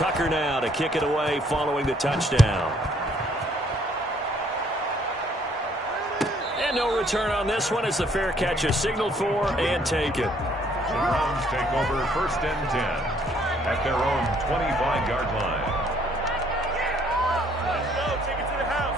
Tucker now to kick it away following the touchdown. And no return on this one as the fair catch is signaled for and taken. The Browns take over 1st and 10 at their own 25-yard line. Let's go. Take it to the house.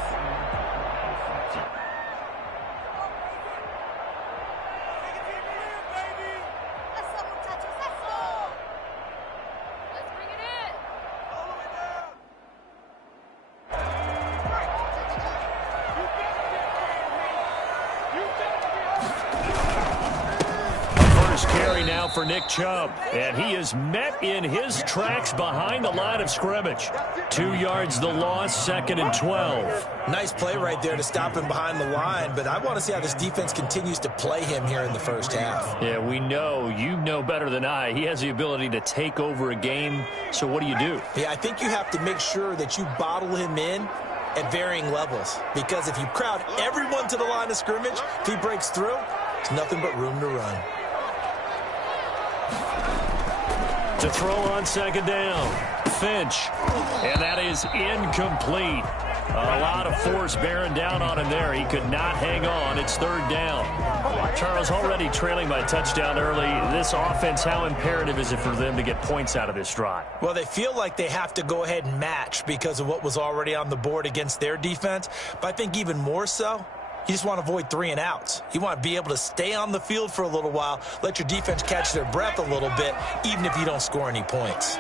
Carry now for Nick Chubb, and he is met in his tracks behind the line of scrimmage. 2 yards the loss, 2nd and 12. Nice play right there to stop him behind the line, but I want to see how this defense continues to play him here in the first half. Yeah, we know, you know better than I, he has the ability to take over a game, so what do you do? Yeah, I think you have to make sure that you bottle him in at varying levels, because if you crowd everyone to the line of scrimmage, if he breaks through, there's nothing but room to run. To throw on 2nd down, Finch, and that is incomplete. A lot of force bearing down on him there. He could not hang on. It's 3rd down. Charles, already trailing by a touchdown early. This offense, how imperative is it for them to get points out of this drive? Well, they feel like they have to go ahead and match because of what was already on the board against their defense. But I think even more so, you just want to avoid 3 and outs. You want to be able to stay on the field for a little while, let your defense catch their breath a little bit, even if you don't score any points.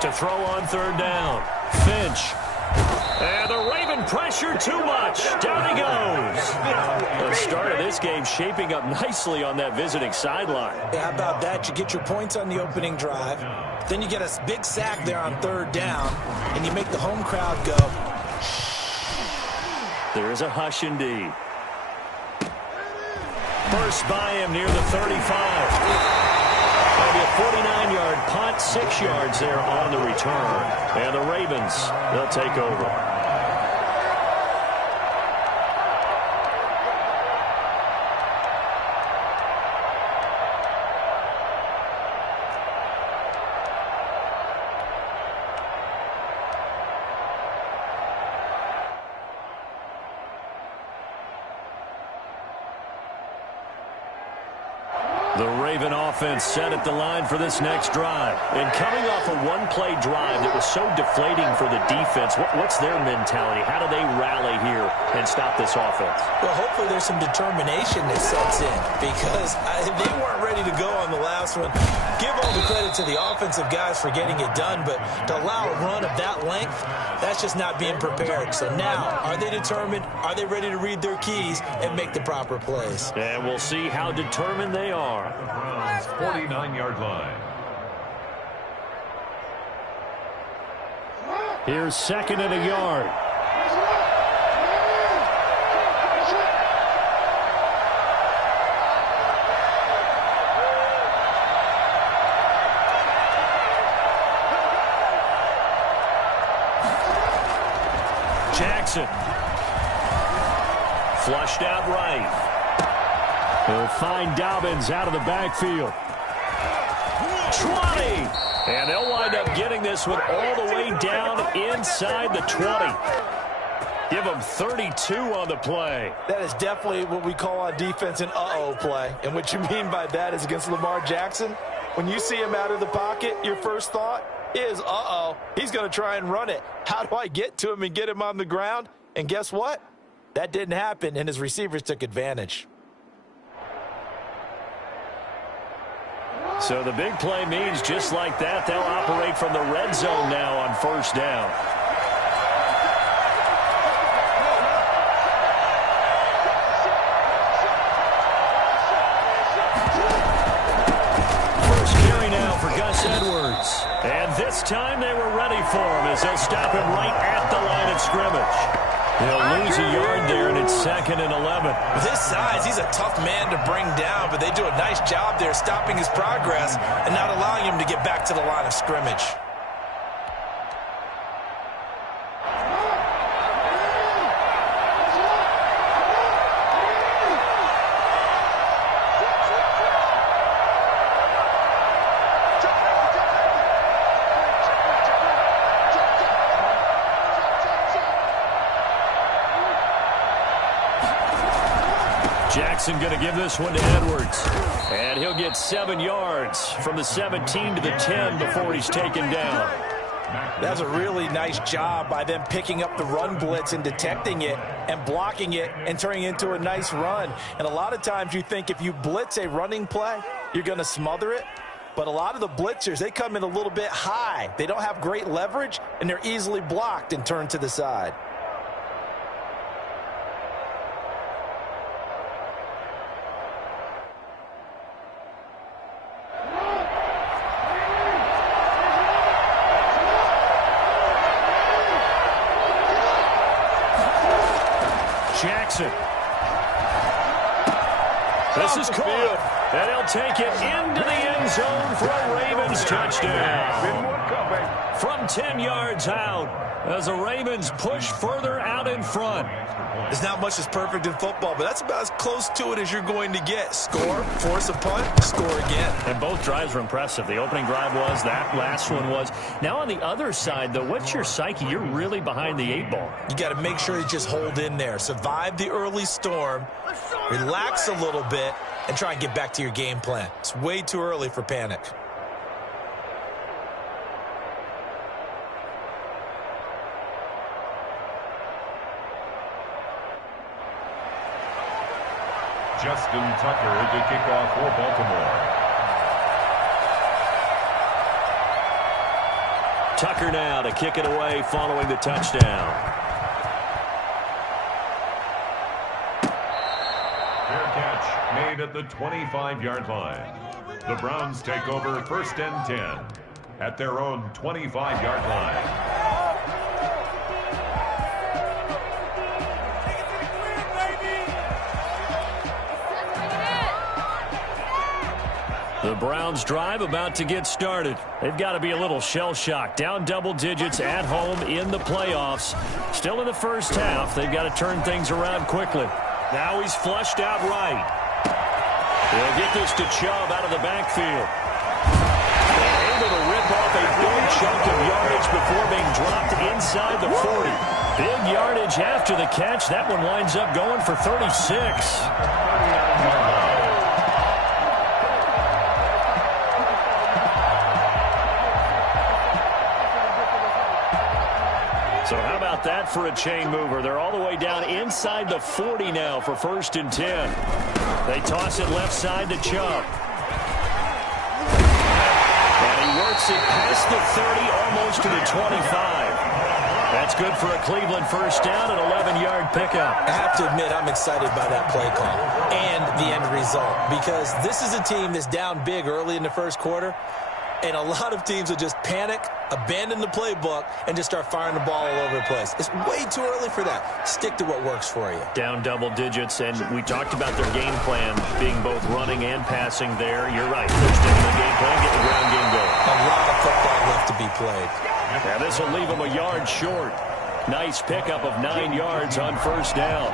To throw on 3rd down, Finch. And the Raven pressure too much. Down he goes. The start of this game shaping up nicely on that visiting sideline. Yeah, how about that? You get your points on the opening drive. Then you get a big sack there on 3rd down, and you make the home crowd go. There is a hush indeed. Burst by him near the 35. Maybe a 49-yard punt, 6 yards there on the return. And the Ravens, they'll take over. The Raven offense set at the line for this next drive. And coming off a one-play drive that was so deflating for the defense, what's their mentality? How do they rally here and stop this offense? Well, hopefully there's some determination that sets in because they weren't ready to go on the last one. Give all the credit to the offensive guys for getting it done, but to allow a run of that length, that's just not being prepared. So now, are they determined? Are they ready to read their keys and make the proper plays? And we'll see how determined they are. Browns 49-yard line. Here's 2nd and a yard. Jackson. Flushed out right. He'll find Dobbins out of the backfield. 20. And they'll wind up getting this one all the way down inside the 20. Give them 32 on the play. That is definitely what we call on defense an uh-oh play. And what you mean by that is against Lamar Jackson, when you see him out of the pocket, your first thought is, uh-oh, he's going to try and run it. How do I get to him and get him on the ground? And guess what? That didn't happen, and his receivers took advantage. So the big play means just like that, they'll operate from the red zone now on 1st down. First carry now for Gus Edwards. And this time they were ready for him as they'll stop him right at the line of scrimmage. They'll lose a yard there, and it's 2nd and 11. With his size, he's a tough man to bring down, but they do a nice job there stopping his progress and not allowing him to get back to the line of scrimmage. Jackson going to give this one to Edwards. And he'll get 7 yards from the 17 to the 10 before he's taken down. That's a really nice job by them picking up the run blitz and detecting it and blocking it and turning it into a nice run. And a lot of times you think if you blitz a running play, you're going to smother it. But a lot of the blitzers, they come in a little bit high. They don't have great leverage, and they're easily blocked and turned to the side. Jackson. This is caught. And he'll take it into the end zone for a Ravens touchdown. From 10 yards out as the Ravens push further out in front. There's not much that's perfect in football, but that's about as close to it as you're going to get. Score, force a punt, score again. And both drives were impressive. The opening drive was, that last one was. Now on the other side, though, what's your psyche? You're really behind the 8 ball. You got to make sure you just hold in there. Survive the early storm, relax a little bit, and try and get back to your game plan. It's way too early for panic. Justin Tucker to kick off for Baltimore. Tucker now to kick it away following the touchdown. Fair catch made at the 25-yard line. The Browns take over 1st and 10 at their own 25-yard line. The Browns drive about to get started. They've got to be a little shell-shocked. Down double digits at home in the playoffs. Still in the first half. They've got to turn things around quickly. Now he's flushed out right. They'll get this to Chubb out of the backfield. Able to rip off a big chunk of yardage before being dropped inside the 40. Big yardage after the catch. That one winds up going for 36. So how about that for a chain mover? They're all the way down inside the 40 now for 1st and 10. They toss it left side to Chubb. And he works it past the 30, almost to the 25. That's good for a Cleveland first down, an 11-yard pickup. I have to admit, I'm excited by that play call and the end result, because this is a team that's down big early in the first quarter. And a lot of teams will just panic, abandon the playbook, and just start firing the ball all over the place. It's way too early for that. Stick to what works for you. Down double digits, and we talked about their game plan being both running and passing there. You're right. They're sticking to the game plan, get the ground game going. A lot of football left to be played. Now this will leave them a yard short. Nice pickup of 9 yards on first down.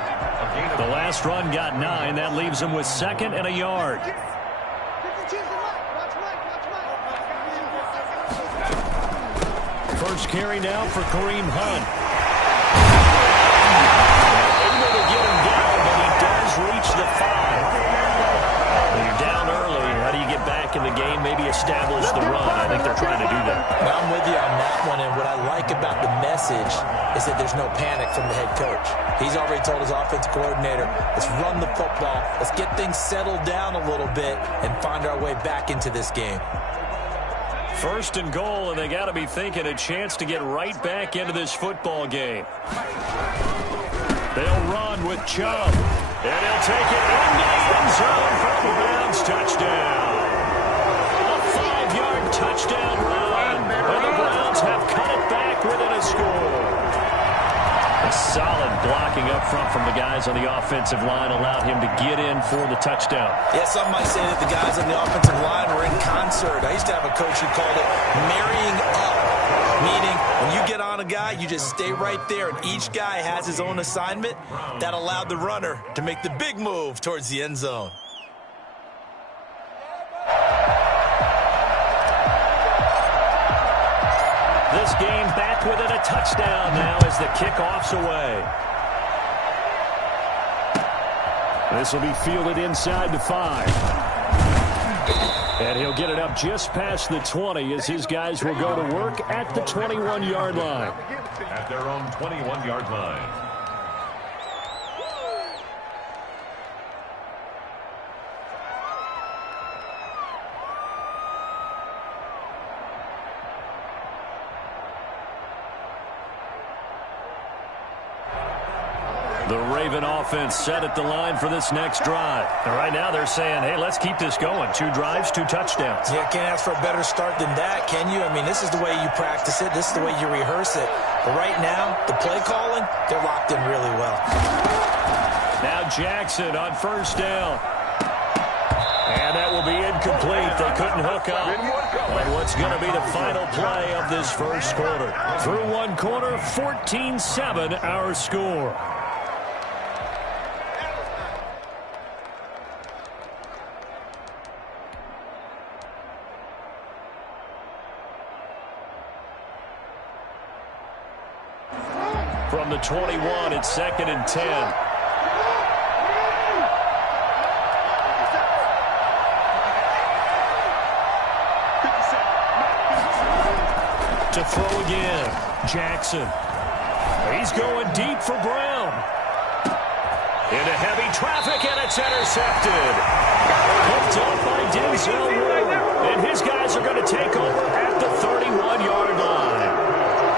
The last run got 9. That leaves them with 2nd and a yard. First carry now for Kareem Hunt. Able to get him down, but he does reach the 5. When you're down early, how do you get back in the game? Maybe establish the run. I think they're trying to do that. Now, I'm with you on that one, and what I like about the message is that there's no panic from the head coach. He's already told his offensive coordinator, let's run the football, let's get things settled down a little bit and find our way back into this game. 1st and goal, and they got to be thinking a chance to get right back into this football game. They'll run with Chubb, and he'll take it into the end zone for the Browns touchdown. A 5-yard touchdown run, and the Browns have cut it back within a score. A solid blocking up front from the guys on the offensive line allowed him to get in for the touchdown. Yeah, some might say that the guys on the offensive line were in concert. I used to have a coach who called it marrying up, meaning when you get on a guy, you just stay right there, and each guy has his own assignment. That allowed the runner to make the big move towards the end zone. This game back within a touchdown now as the kickoff's away. This will be fielded inside the 5. And he'll get it up just past the 20 as his guys will go to work at the 21-yard line. At their own 21-yard line. The Raven offense set at the line for this next drive. And right now they're saying, hey, let's keep this going. 2 drives, 2 touchdowns. Yeah, can't ask for a better start than that, can you? I mean, this is the way you practice it. This is the way you rehearse it. But right now, the play calling, they're locked in really well. Now Jackson on first down. And that will be incomplete. They couldn't hook up. And what's going to be the final play of this first quarter? Through one quarter, 14-7 our score. From the 21, it's 2nd and 10. To throw again, Jackson. He's going deep for Brown. Into heavy traffic, and it's intercepted. Picked up by Denzel Ward. And his guys are going to take over at the 31-yard line.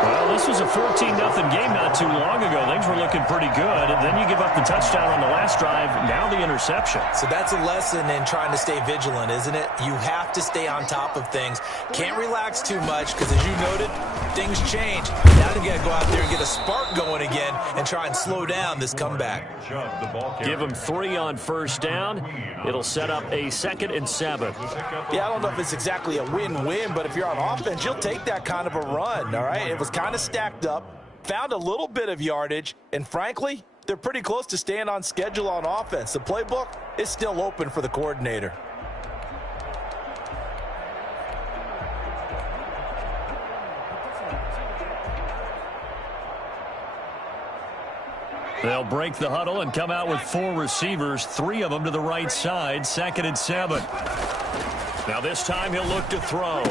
Well, this was a 14-0 game not too long ago. Things were looking pretty good. And then you give up the touchdown on the last drive. Now the interception. So that's a lesson in trying to stay vigilant, isn't it? You have to stay on top of things. Can't relax too much because, as you noted, things change. Now you got to go out there and get a spark going again and try and slow down this comeback. Give him 3 on first down. It'll set up a 2nd and 7. Yeah, I don't know if it's exactly a win-win, but if you're on offense, you'll take that kind of a run, all right? It was kind of stacked up, found a little bit of yardage, and frankly, they're pretty close to staying on schedule on offense. The playbook is still open for the coordinator. They'll break the huddle and come out with 4 receivers, 3 of them to the right side, 2nd and 7. Now this time he'll look to throw.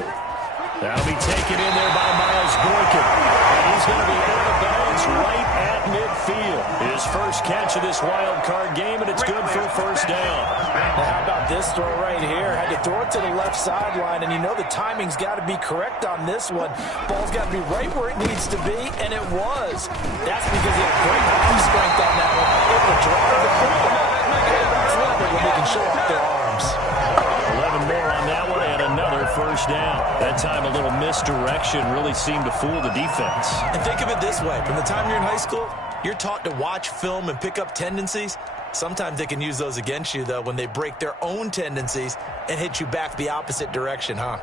That'll be taken in there by Miles Boykin. And he's going to be out of bounds right at midfield. His first catch of this wild card game, and it's good for a first down. Now, how about this throw right here? Had to throw it to the left sideline, and you know the timing's got to be correct on this one. Ball's got to be right where it needs to be, and it was. That's because he had great arm strength on that one. Able to drive the football. When they can show off their arms. 11 more on that one, and another first down. That time a little misdirection really seemed to fool the defense. And think of it this way. From the time you're in high school, you're taught to watch film and pick up tendencies. Sometimes they can use those against you, though, when they break their own tendencies and hit you back the opposite direction, huh?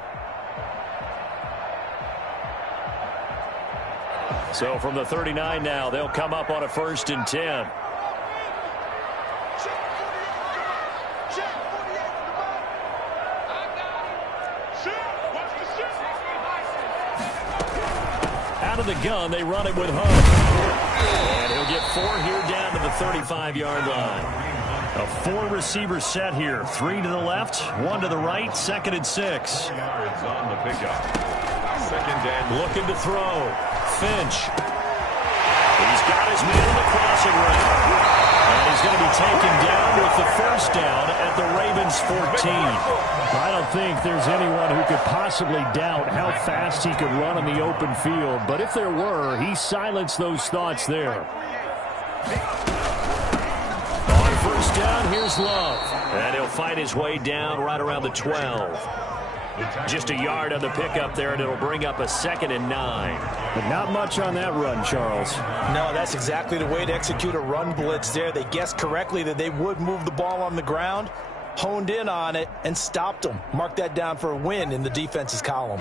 So from the 39 now, they'll come up on a 1st and 10. Out of the gun, they run it with Hunt. And he'll get 4 here down to the 35-yard line. A 4-receiver set here. 3 to the left, 1 to the right, 2nd and 6. Yards on the pickup. 2nd and looking to throw. Finch. He's got his man in the crossing route. And he's going to be taken down with the first down at the Ravens 14. I don't think there's anyone who could possibly doubt how fast he could run on the open field. But if there were, he silenced those thoughts there. On first down, here's Love. And he'll fight his way down right around the 12. Just a yard on the pickup there, and it'll bring up a 2nd and 9. But not much on that run, Charles. No, that's exactly the way to execute a run blitz there. They guessed correctly that they would move the ball on the ground, honed in on it, and stopped them. Mark that down for a win in the defense's column.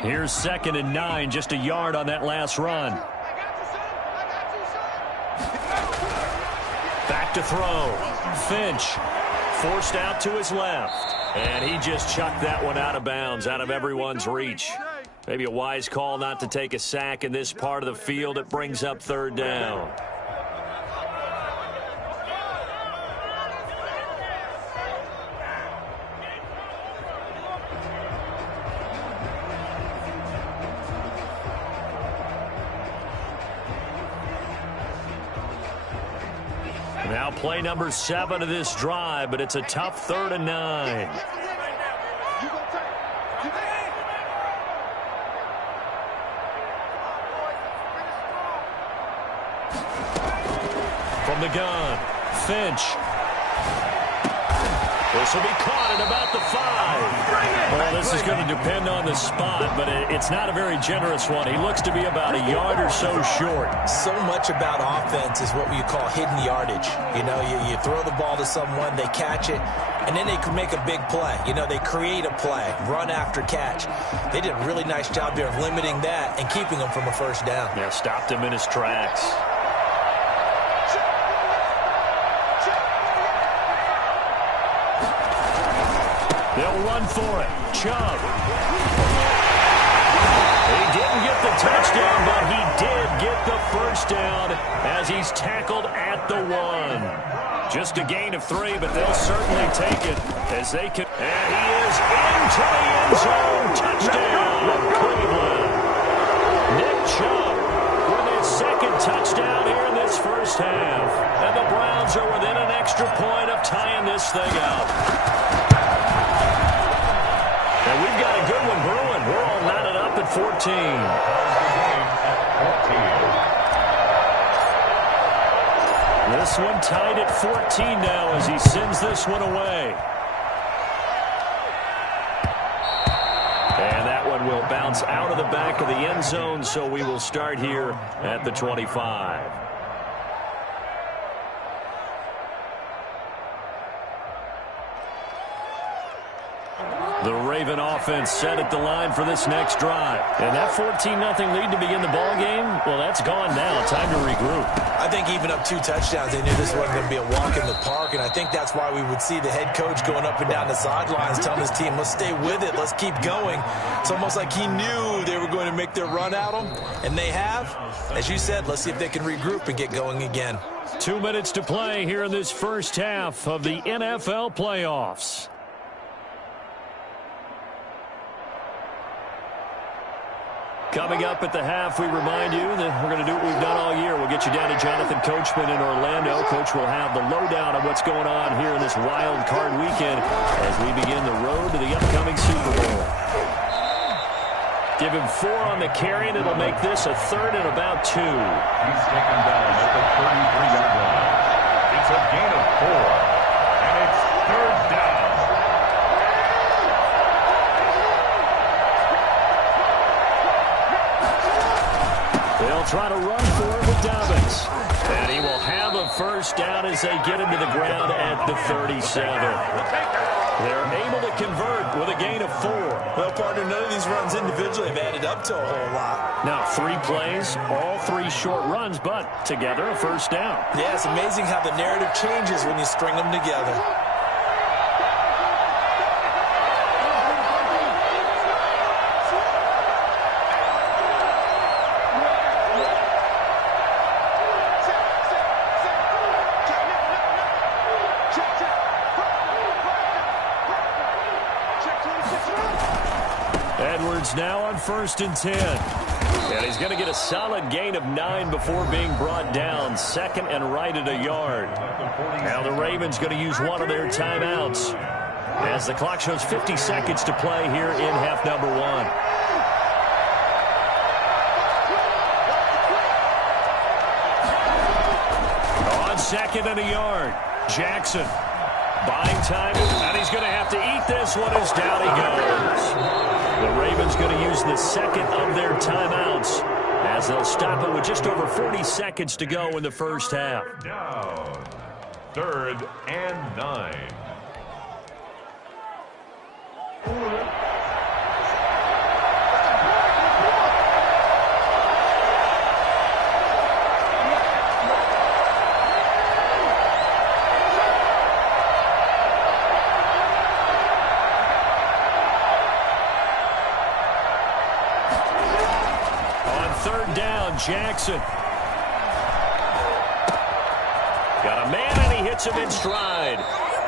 Here's 2nd and 9, just a yard on that last run. Back to throw. Finch forced out to his left. And he just chucked that one out of bounds, out of everyone's reach. Maybe a wise call not to take a sack in this part of the field. It brings up third down. Now play number 7 of this drive, but it's a tough 3rd and 9. From the gun, Finch. This will be caught at about the 5. Well, this is going to depend on the spot, but it's not a very generous one. He looks to be about a yard or so short. So much about offense is what you call hidden yardage. You know, you throw the ball to someone, they catch it, and then they can make a big play. You know, they create a play, run after catch. They did a really nice job there of limiting that and keeping him from a first down. Yeah, stopped him in his tracks. They'll run for it. Chubb. He didn't get the touchdown, but he did get the first down as he's tackled at the 1. Just a gain of 3, but they'll certainly take it as they can. And he is into the end zone. Touchdown, Cleveland. Nick Chubb with his 2nd touchdown here in this first half. And the Browns are within an extra point of tying this thing up. And we've got a good one brewing. We're all knotted up at 14. This one tied at 14 now as he sends this one away. And that one will bounce out of the back of the end zone, so we will start here at the 25. The Raven offense set at the line for this next drive. And that 14-0 lead to begin the ball game, well, that's gone now. Time to regroup. I think even up 2 touchdowns, they knew this wasn't going to be a walk in the park, and I think that's why we would see the head coach going up and down the sidelines telling his team, let's stay with it, let's keep going. It's almost like he knew they were going to make their run at him, and they have. As you said, let's see if they can regroup and get going again. 2 minutes to play here in this first half of the NFL playoffs. Coming up at the half, we remind you that we're going to do what we've done all year. We'll get you down to Jonathan Coachman in Orlando. Coach will have the lowdown of what's going on here in this wild card weekend as we begin the road to the upcoming Super Bowl. Give him 4 on the carry, and it'll make this a 3rd and about 2. He's taken down at the 33-yard line. It's a gain of 4, and it's 3rd down. They'll try to run for it with Dobbins. And he will have a first down as they get him to the ground at the 37. They're able to convert with a gain of 4. Well, partner, none of these runs individually have added up to a whole lot. Now, 3 plays, all 3 short runs, but together a first down. Yeah, it's amazing how the narrative changes when you string them together. Now on 1st and 10. And he's going to get a solid gain of 9 before being brought down. 2nd and right at a yard. Now the Ravens going to use one of their timeouts as the clock shows 50 seconds to play here in half number 1. On 2nd and a yard, Jackson buying time, and he's going to have to eat this one as down he goes. The Ravens going to use the 2nd of their timeouts as they'll stop it with just over 40 seconds to go in the first half. Down. 3rd and 9. third down. Jackson. Got a man, and he hits him in stride.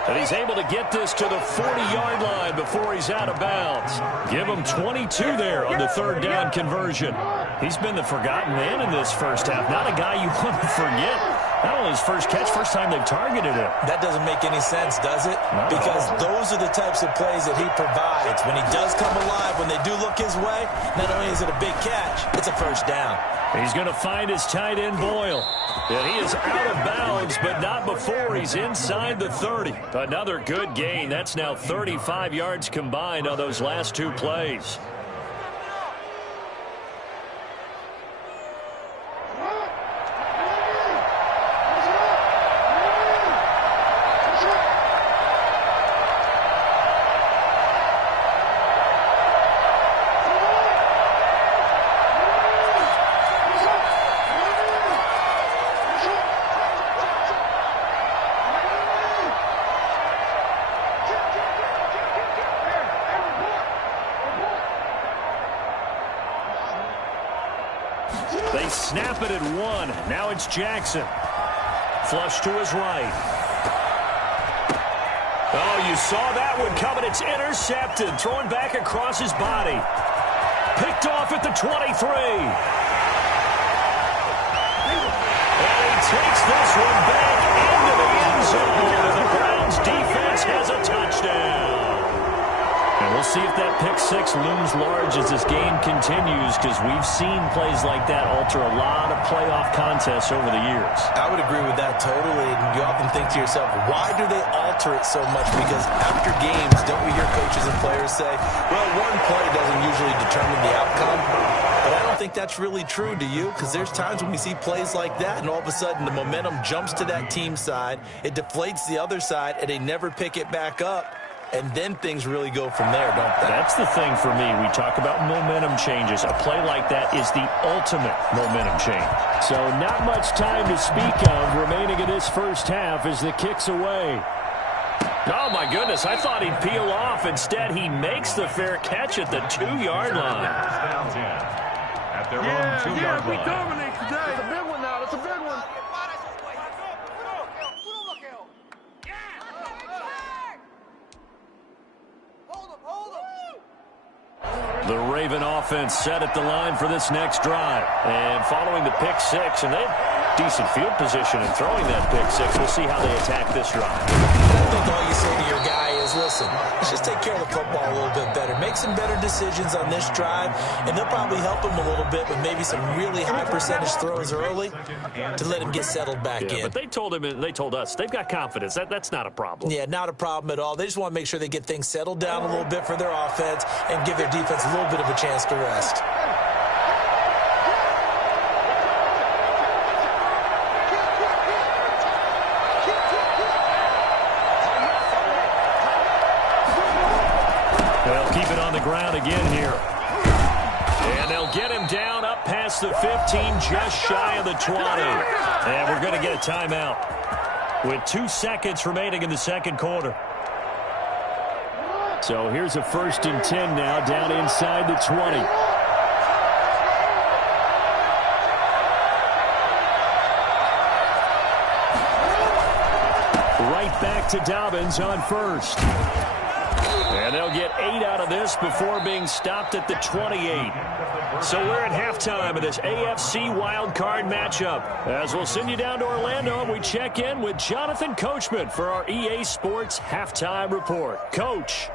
And he's able to get this to the 40-yard line before he's out of bounds. Give him 22 there on the third down conversion. He's been the forgotten man in this first half. Not a guy you want to forget. Not only his first catch, first time they've targeted him. That doesn't make any sense, does it? No. Because those are the types of plays that he provides. When he does come alive, when they do look his way, not only is it a big catch, it's a first down. He's going to find his tight end, Boyle. And he is out of bounds, but not before he's inside the 30. Another good gain. That's now 35 yards combined on those last two plays. They snap it at one. Now it's Jackson. Flush to his right. Oh, you saw that one coming. It's intercepted. Thrown back across his body. Picked off at the 23. And he takes this one back into the end zone. And the Browns defense has a touchdown. And we'll see if that pick six looms large as this game continues, because we've seen plays like that alter a lot of playoff contests over the years. I would agree with that totally. And you often think to yourself, why do they alter it so much? Because after games, don't we hear coaches and players say, well, one play doesn't usually determine the outcome. But I don't think that's really true, do you? Because there's times when we see plays like that, and all of a sudden the momentum jumps to that team side. It deflates the other side, and they never pick it back up. And then things really go from there, don't they? That's the thing for me. We talk about momentum changes. A play like that is the ultimate momentum change. So not much time to speak of remaining in this first half as the kick's away. Oh, my goodness. I thought he'd peel off. Instead, he makes the fair catch at the 2-yard line. At their own 2-yard line. We dominate today. It's a big one now. It's a big one. The Raven offense set at the line for this next drive. And following the pick six, and they have decent field position in throwing that pick six. We'll see how they attack this drive. I think all you say to your guy is, listen, let's just take care of the football a little bit better. Make some better decisions on this drive, and they'll probably help him a little bit with maybe some really high percentage throws early to let him get settled back in. But they told him, and they told us, they've got confidence. That's not a problem. Yeah, not a problem at all. They just want to make sure they get things settled down a little bit for their offense and give their defense a little bit of a chance to rest. They'll keep it on the ground again here. And they'll get him down up past the 15, just shy of the 20. And we're going to get a timeout with 2 seconds remaining in the second quarter. So here's a 1st and 10 now, down inside the 20. Right back to Dobbins on first. And they'll get 8 out of this before being stopped at the 28. So we're at halftime of this AFC wildcard matchup. As we'll send you down to Orlando, and we check in with Jonathan Coachman for our EA Sports Halftime Report. Coach.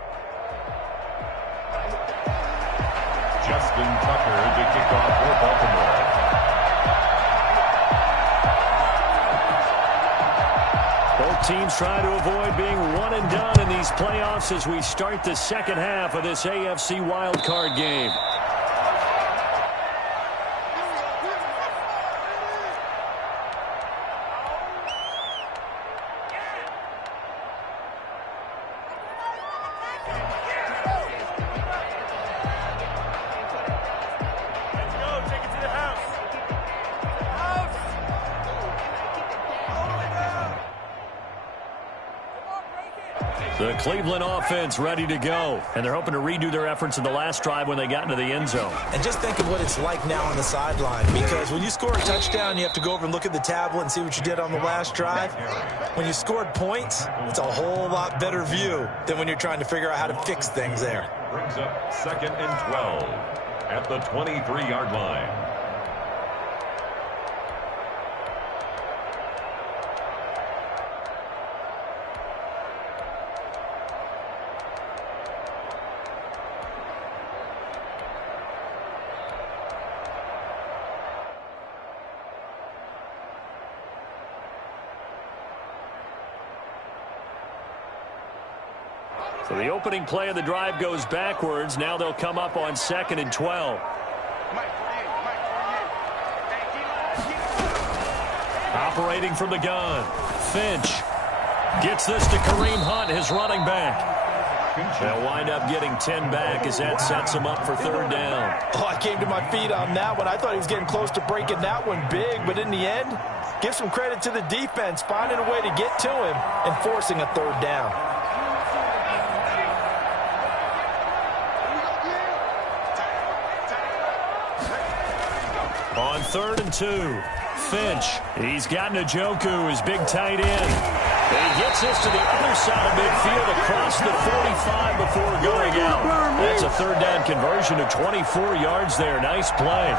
Justin Tucker to kick off for Baltimore. Both teams trying to avoid being one and done in these playoffs as we start the second half of this AFC wildcard game. The Cleveland offense ready to go. And they're hoping to redo their efforts in the last drive when they got into the end zone. And just think of what it's like now on the sideline, because when you score a touchdown, you have to go over and look at the tablet and see what you did on the last drive. When you scored points, it's a whole lot better view than when you're trying to figure out how to fix things there. Brings up 2nd and 12 at the 23-yard line. So the opening play of the drive goes backwards. Now they'll come up on 2nd and 12. Operating from the gun. Finch gets this to Kareem Hunt, his running back. They'll wind up getting 10 back as that sets them up for 3rd down. Oh, I came to my feet on that one. I thought he was getting close to breaking that one big, but in the end, give some credit to the defense, finding a way to get to him and forcing a 3rd down. On 3rd and 2, Finch. He's got Njoku, his big tight end. And he gets this to the other side of midfield across the 45 before going out. That's a 3rd down conversion of 24 yards there. Nice play.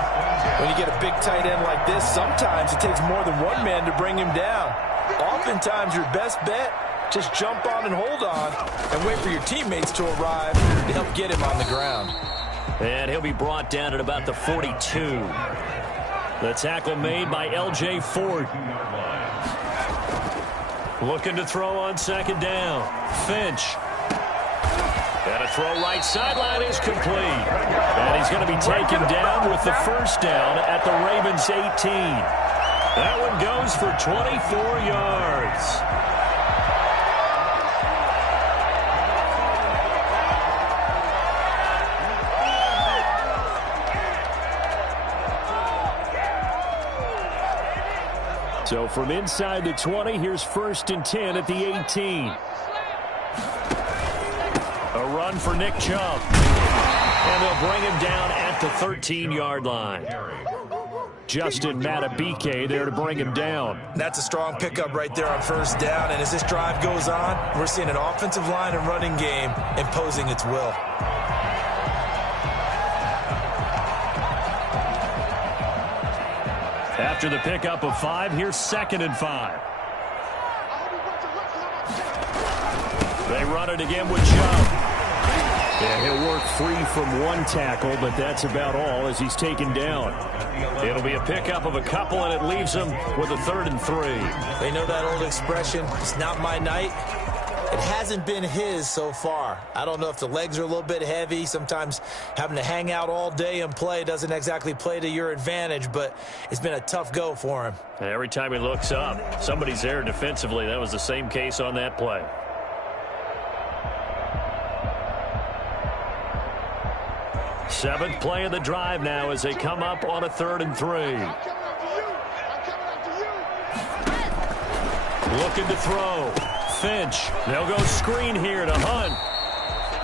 When you get a big tight end like this, sometimes it takes more than one man to bring him down. Oftentimes, your best bet, just jump on and hold on and wait for your teammates to arrive to help get him on the ground. And he'll be brought down at about the 42. The tackle made by L.J. Ford. Looking to throw on 2nd down. Finch. And a throw right sideline is complete. And he's going to be taken down with the 1st down at the Ravens 18. That one goes for 24 yards. So from inside the 20, here's 1st and 10 at the 18. A run for Nick Chubb. And they'll bring him down at the 13-yard line. Justin Matabike there to bring him down. That's a strong pickup right there on 1st down. And as this drive goes on, we're seeing an offensive line and running game imposing its will. After the pickup of 5, here's 2nd and 5. They run it again with Chubb. Yeah, he'll work free from one tackle, but that's about all as he's taken down. It'll be a pickup of a couple, and it leaves him with a 3rd and 3. They know that old expression, it's not my night. It hasn't been his so far. I don't know if the legs are a little bit heavy. Sometimes having to hang out all day and play doesn't exactly play to your advantage, but it's been a tough go for him. Every time he looks up, somebody's there defensively. That was the same case on that play. Seventh play of the drive now as they come up on a 3rd and 3. Looking to throw. Finch. They'll go screen here to Hunt.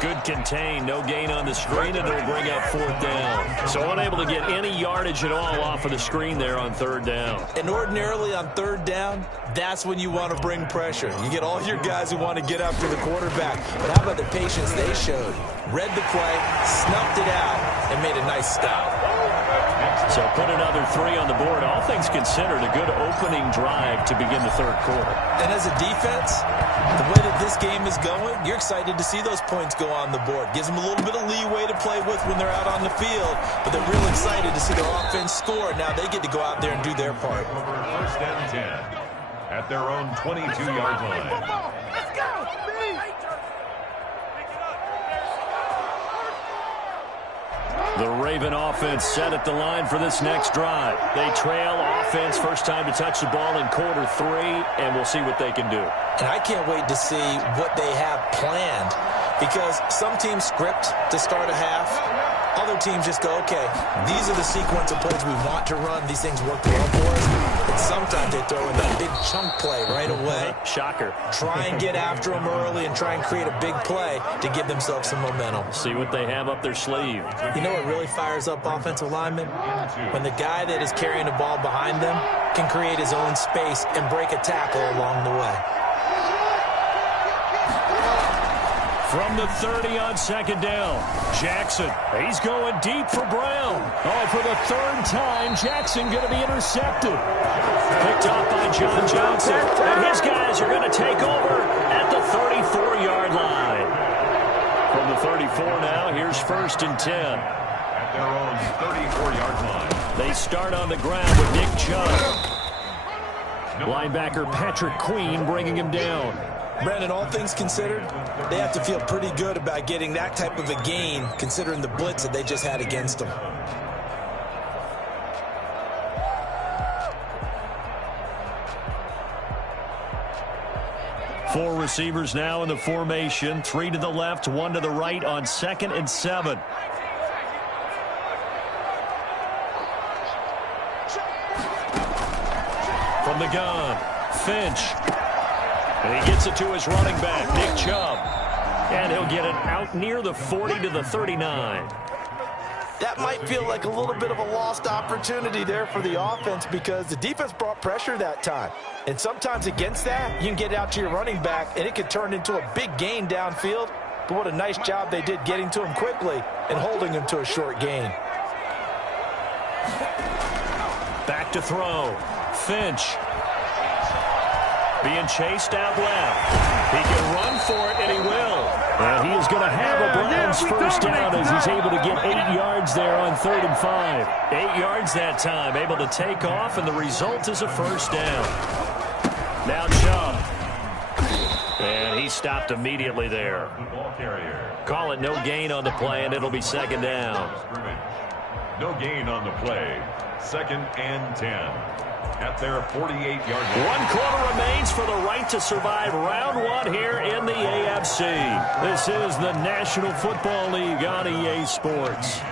Good contain. No gain on the screen, and it'll bring up 4th down. So unable to get any yardage at all off of the screen there on 3rd down. And ordinarily on 3rd down, that's when you want to bring pressure. You get all your guys who want to get after the quarterback. But how about the patience they showed? Read the play, snuffed it out, and made a nice stop. So put another 3 on the board. All things considered, a good opening drive to begin the 3rd quarter. And as a defense, the way that this game is going, you're excited to see those points go on the board. Gives them a little bit of leeway to play with when they're out on the field, but they're real excited to see their offense score. Now they get to go out there and do their part. 1st and 10 at their own 22-yard line. Let's go! The Raven offense set at the line for this next drive. They trail offense, first time to touch the ball in quarter 3, and we'll see what they can do. And I can't wait to see what they have planned, because some teams script to start a half, Other teams just go, okay, these are the sequence of plays we want to run. These things work well for us. And sometimes they throw in that big chunk play right away. Shocker. Try and get after them early and try and create a big play to give themselves some momentum. See what they have up their sleeve. You know what really fires up offensive linemen? When the guy that is carrying the ball behind them can create his own space and break a tackle along the way. From the 30 on second down, Jackson. He's going deep for Brown. Oh, for the third time, Jackson going to be intercepted. Picked off by John Johnson. And his guys are going to take over at the 34-yard line. From the 34 now, here's 1st and 10. At their own 34-yard line. They start on the ground with Nick Chubb. Linebacker Patrick Queen bringing him down. Brandon, all things considered, they have to feel pretty good about getting that type of a gain, considering the blitz that they just had against them. Four receivers now in the formation. 3 to the left, 1 to the right on 2nd and 7. From the gun, Finch. And he gets it to his running back, Nick Chubb. And he'll get it out near the 40 to the 39. That might feel like a little bit of a lost opportunity there for the offense because the defense brought pressure that time. And sometimes against that, you can get out to your running back, and it could turn into a big gain downfield. But what a nice job they did getting to him quickly and holding him to a short gain. Back to throw. Finch. Being chased out left. He can run for it, and he will. And he is going to have a Browns first down as he's able to get 8 yards there on 3rd and 5. 8 yards that time, able to take off, and the result is a first down. Now Chubb. And he stopped immediately there. Call it no gain on the play, and it'll be 2nd down. No gain on the play. 2nd and 10. At their 48-yard line. 1 quarter remains for the right to survive round 1 here in the AFC. This is the National Football League on EA Sports.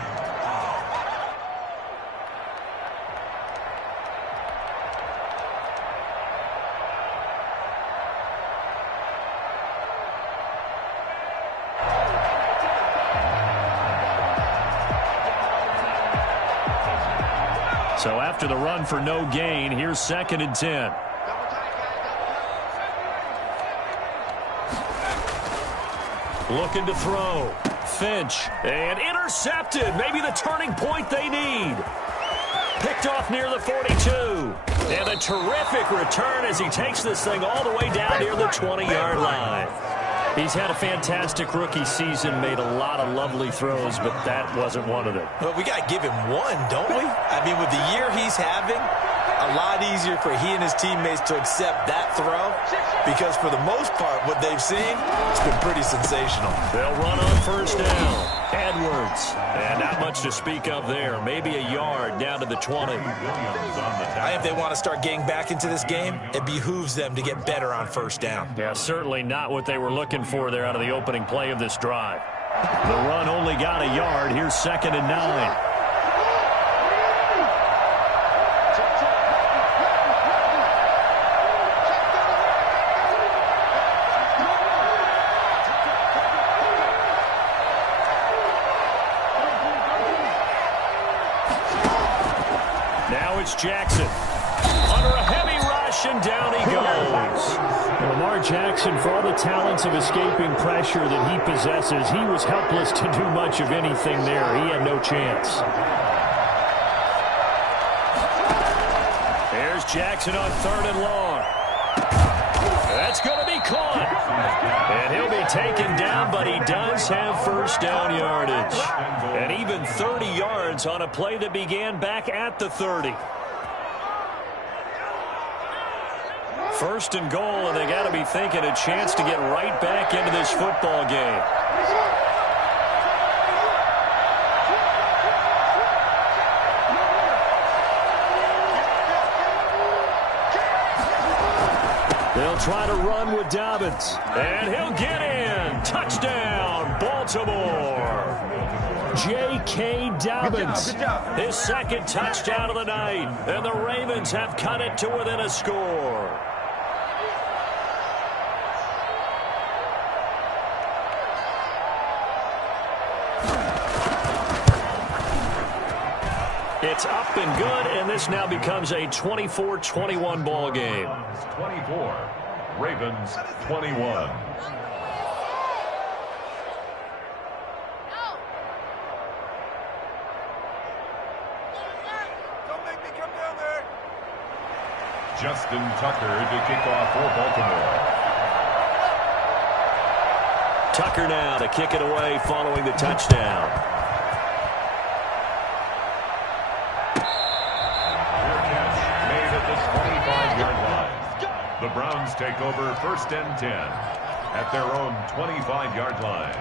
So after the run for no gain, here's 2nd and 10. Looking to throw. Finch. And intercepted. Maybe the turning point they need. Picked off near the 42. And a terrific return as he takes this thing all the way down near the 20-yard line. He's had a fantastic rookie season, made a lot of lovely throws, but that wasn't one of them. Well, we got to give him one, don't we? I mean, with the year he's having, a lot easier for he and his teammates to accept that throw because for the most part, what they've seen, it's been pretty sensational. They'll run on first down. Edwards. And not much to speak of there. Maybe a yard down to the 20. If they want to start getting back into this game, it behooves them to get better on first down. Yeah, certainly not what they were looking for there out of the opening play of this drive. The run only got a yard. Here's 2nd and 9. Jackson under a heavy rush, and down he goes. Lamar Jackson, for all the talents of escaping pressure that he possesses, he was helpless to do much of anything there. He had no chance. There's Jackson on 3rd and long. That's going to be caught. And he'll be taken down, but he does have first down yardage. And even 30 yards on a play that began back at the 30. 1st and goal, and they got to be thinking a chance to get right back into this football game. They'll try to run with Dobbins. And he'll get in. Touchdown, Baltimore. J.K. Dobbins. Good job. His second touchdown of the night, and the Ravens have cut it to within a score. It's up and good, and this now becomes a 24-21 ball game. 24, Ravens 21. Justin Tucker to kick off for Baltimore. Tucker now to kick it away following the touchdown. Fair catch made at the 25-yard line. The Browns take over 1st and 10 at their own 25-yard line.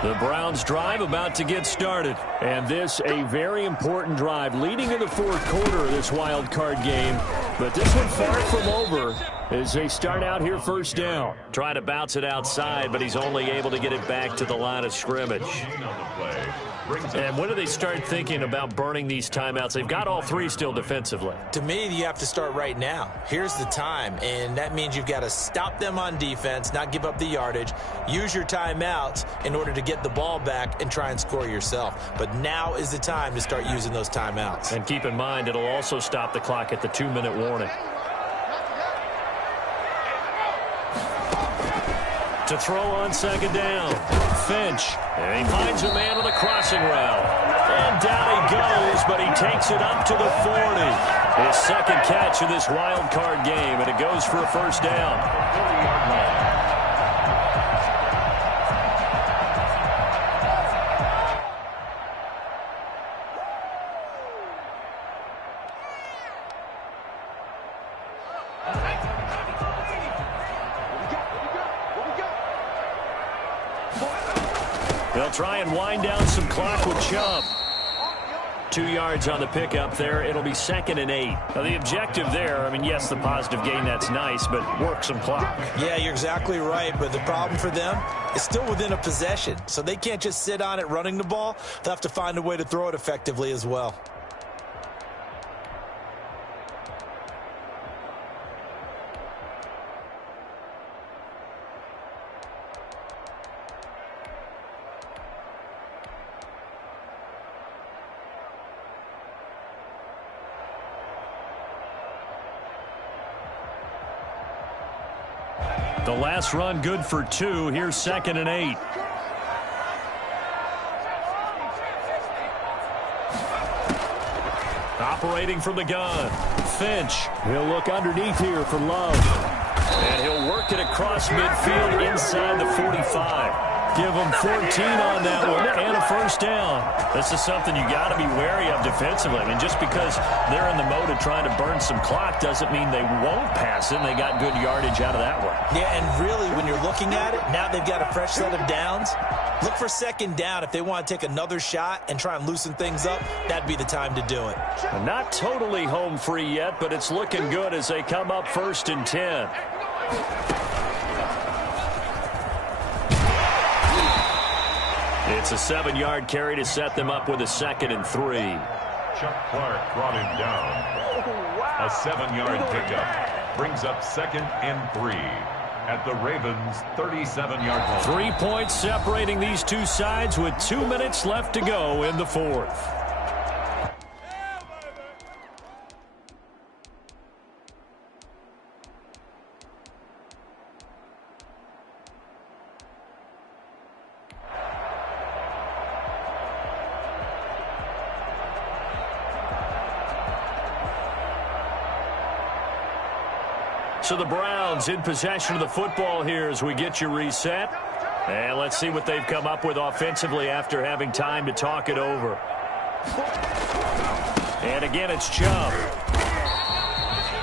The Browns drive about to get started. And this a very important drive leading in the fourth quarter of this wild card game. But this one far from over as they start out here first down. Trying to bounce it outside, but he's only able to get it back to the line of scrimmage. And when do they start thinking about burning these timeouts? They've got all three still defensively. To me, you have to start right now. Here's the time, and that means you've got to stop them on defense, not give up the yardage, use your timeouts in order to get the ball back and try and score yourself. But now is the time to start using those timeouts. And keep in mind, it'll also stop the clock at the 2-minute warning. To throw on second down, Finch, and he finds a man with a crossing route. And down he goes, but he takes it up to the 40. His second catch of this wild card game, and it goes for a first down. 30-yard line. They'll try and wind down some clock with Chubb. 2 yards on the pickup there. It'll be 2nd and 8. Now, the objective there, I mean, yes, the positive gain, that's nice, but work some clock. Yeah, you're exactly right, but the problem for them is still within a possession, so they can't just sit on it running the ball. They'll have to find a way to throw it effectively as well. The last run good for 2. Here's 2nd and 8. Operating from the gun, Finch. He'll look underneath here for Love. And he'll work it across midfield inside the 45. Give them 14 on that one and a first down. This is something you got to be wary of defensively. I mean, just because they're in the mode of trying to burn some clock doesn't mean they won't pass it. And they got good yardage out of that one. Yeah, and really, when you're looking at it, now they've got a fresh set of downs. Look for second down. If they want to take another shot and try and loosen things up, that'd be the time to do it. Not totally home free yet, but it's looking good as they come up 1st and 10. It's a 7-yard carry to set them up with a 2nd and 3. Chuck Clark brought him down. A 7-yard pickup brings up 2nd and 3 at the Ravens' 37-yard line. 3 points separating these two sides with 2 minutes left to go in the fourth. So the Browns in possession of the football here as we get you reset. And let's see what they've come up with offensively after having time to talk it over. And again, it's Chubb.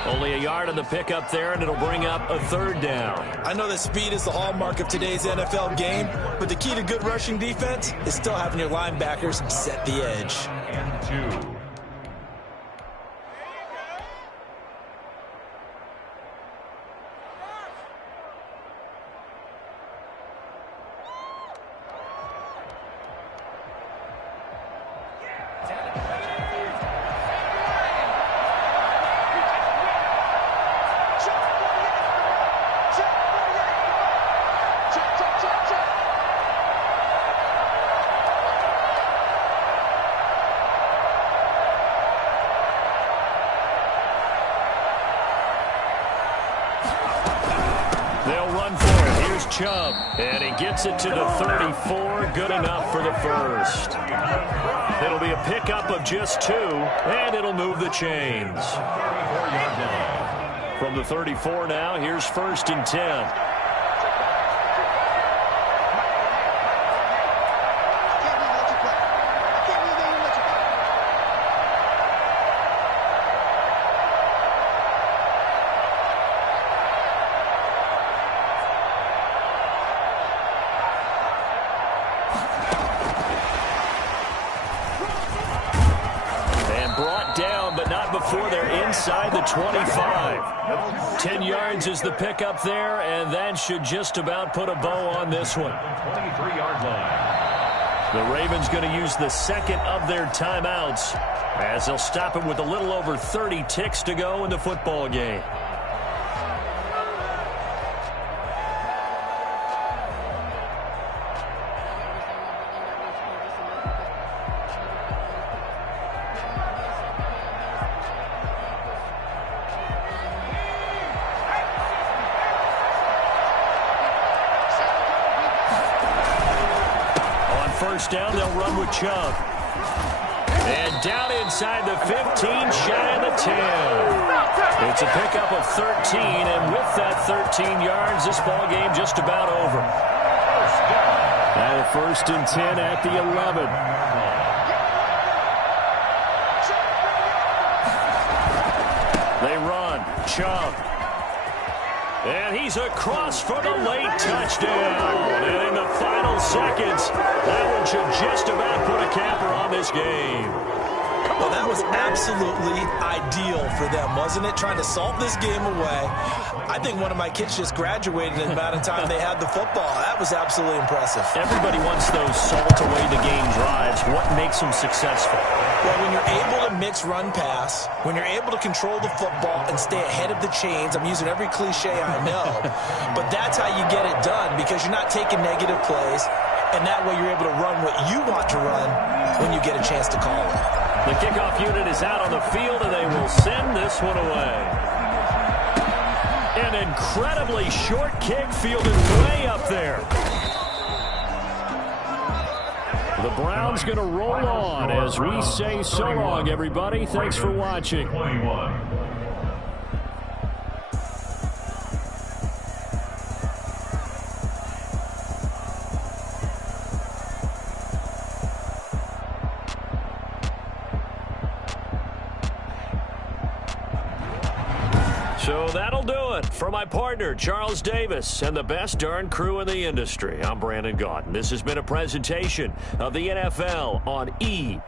Only a yard on the pickup there, and it'll bring up a 3rd down. I know that speed is the hallmark of today's NFL game, but the key to good rushing defense is still having your linebackers set the edge. And 2. They'll run for it. Here's Chubb. And he gets it to the 34. Good enough for the first. It'll be a pickup of just 2, and it'll move the chains. From the 34 now, here's 1st and 10. Before they're inside the 25. 10 yards is the pickup there, and that should just about put a bow on this one. 23-yard line. The Ravens going to use the second of their timeouts as they'll stop it with a little over 30 ticks to go in the football game. First down, they'll run with Chubb. And down inside the 15, shy of the 10. It's a pickup of 13, and with that 13 yards, this ball game just about over. And 1st and 10 at the 11. They run. Chubb. And he's across for the late touchdown. And in the final seconds, that one should just about put a capper on this game. Well, that was absolutely ideal for them, wasn't it? Trying to salt this game away. I think one of my kids just graduated in the amount of time they had the football. That was absolutely impressive. Everybody wants those salt-away-the-game drives. What makes them successful? Well, when you're able to mix run-pass, when you're able to control the football and stay ahead of the chains, I'm using every cliche I know, but that's how you get it done because you're not taking negative plays, and that way you're able to run what you want to run when you get a chance to call it. The kickoff unit is out on the field, and they will send this one away. An incredibly short kick fielded way up there. The Browns going to roll on as we say so long, everybody. Thanks for watching. 21. So that'll do it for my partner, Charles Davis, and the best darn crew in the industry. I'm Brandon Gaudin. This has been a presentation of the NFL on EA